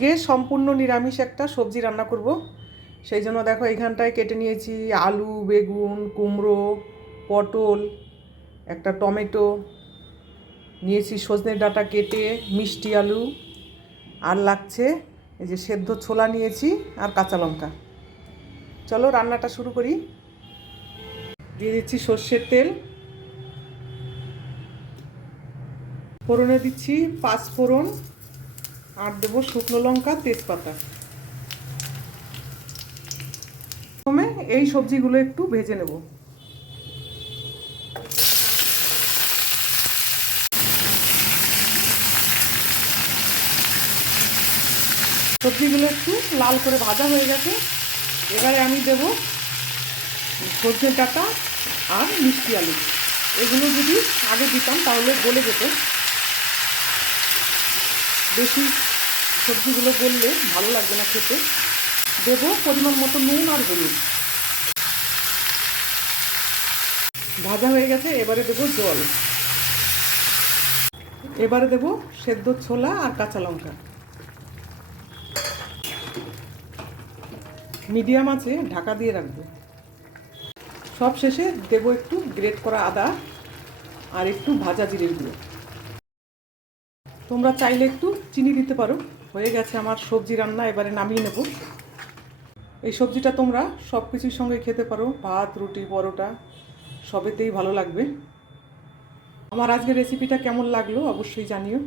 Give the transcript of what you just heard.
আজকে সম্পূর্ণ নিরামিষ একটা সবজি রান্না করব। সেই জন্য দেখো এইখানটায় কেটে নিয়েছি আলু, বেগুন, কুমড়ো, পটল, একটা টমেটো নিয়েছি, সজনের ডাঁটা কেটে, মিষ্টি আলু, আর লাগছে এই যে সেদ্ধ ছোলা নিয়েছি, আর কাঁচা লঙ্কা। চলো রান্নাটা শুরু করি। দিয়ে দিচ্ছি সর্ষের তেল, ফোড়নে দিচ্ছি 5 ফোড়ন, আর দেবো শুকনো লঙ্কা, তেজপাতা। প্রথমে এই সবজিগুলো একটু ভেজে নেব। সবজিগুলো একটু লাল করে ভাজা হয়ে গেছে। এবারে আমি দেব সজনের ডাঁটা আর মিষ্টি আলু। এগুলো যদি আগে দিতাম তাহলে গলে যেত, বেশি সবজিগুলো গললে ভালো লাগবে না খেতে। দেব পরিমাণ মতো নুন আর হলুদ। ভাজা হয়ে গেছে, এবারে দেব জল। এবারে দেব সেদ্ধ ছোলা আর কাঁচা লঙ্কা। মিডিয়াম আছে ঢাকা দিয়ে রাখবো। সব শেষে দেব একটু গ্রেট করা আদা আর একটু ভাজা জিরের গুঁড়ো। তোমরা চাইলে একটু চিনি দিতে পারো। হয়ে গেছে আমার সবজি রান্না, এবারে নামিয়ে নেব। এই সবজিটা তোমরা সব কিছুর সঙ্গে খেতে পারো, ভাত, রুটি, পরোটা সবেতেই ভালো লাগবে। আমার আজকের রেসিপিটা কেমন লাগলো অবশ্যই জানিও।